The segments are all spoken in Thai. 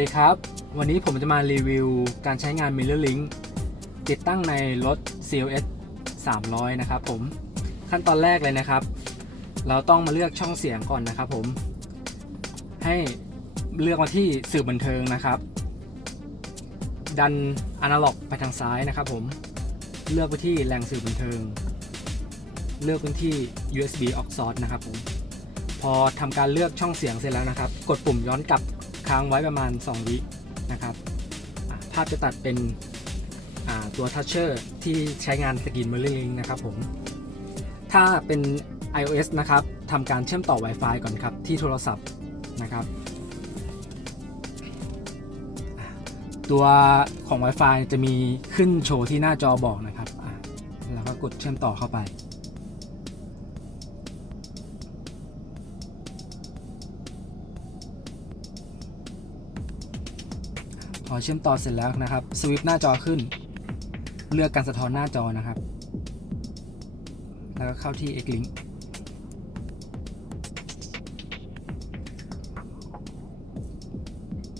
ดีครับ วันนี้ผมจะมารีวิวการใช้งาน Mirror Link ติดตั้งในรถ CLS 300 นะครับผม ขั้นตอนแรกเลยนะครับ เราต้องมาเลือกช่องเสียงก่อนนะครับผม ให้เลือกมาที่สื่อบันเทิงนะครับ ดันอนาล็อกไปทางซ้ายนะครับผม เลือกไปที่แหล่งสื่อบันเทิง เลือกพื้นที่ USB aux source นะครับผม พอทำการเลือกช่องเสียงเสร็จแล้วนะครับ กดปุ่มย้อนกลับ ค้างไว้ประมาณ 2 วินะครับภาพจะตัดเป็นตัวทัชเชอร์ที่ใช้งานสกรีนเมอร์ลิงนะครับผม ถ้าเป็น iOS นะครับทำการเชื่อมต่อ Wi-Fi ก่อนครับ ที่โทรศัพท์นะครับ ตัวของ Wi-Fi จะมีขึ้นโชว์ที่หน้าจอบอกนะครับ แล้วก็กดเชื่อมต่อเข้าไป พอเชื่อมต่อเสร็จแล้วนะครับสวิปหน้าจอขึ้น เลือกการสะท้อนหน้าจอนะครับ แล้วก็เข้าที่ X-Link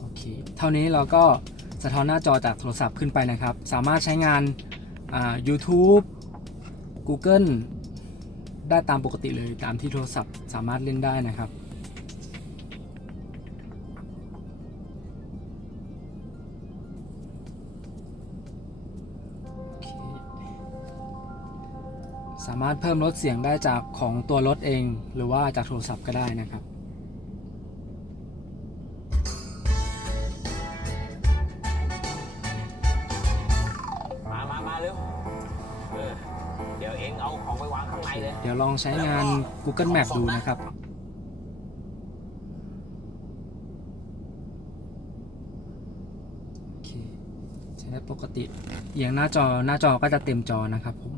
โอเค เท่านี้เราก็สะท้อนหน้าจอจากโทรศัพท์ขึ้นไปนะครับ สามารถใช้งานอ่า YouTube Google ได้ตามปกติเลยตามที่โทรศัพท์สามารถเล่นได้นะครับ สามารถเพิ่มลดเสียงได้จากของตัวรถเอง หรือว่าจากโทรศัพท์ก็ได้นะครับมามามาเร็วเออเดี๋ยวเองเอาของไปวางข้างในเลยเดี๋ยวลองใช้งาน Google Map ดูนะครับ โอเค ใช้ได้ปกติเอียงหน้าจอหน้าจอก็จะเต็มจอนะครับผม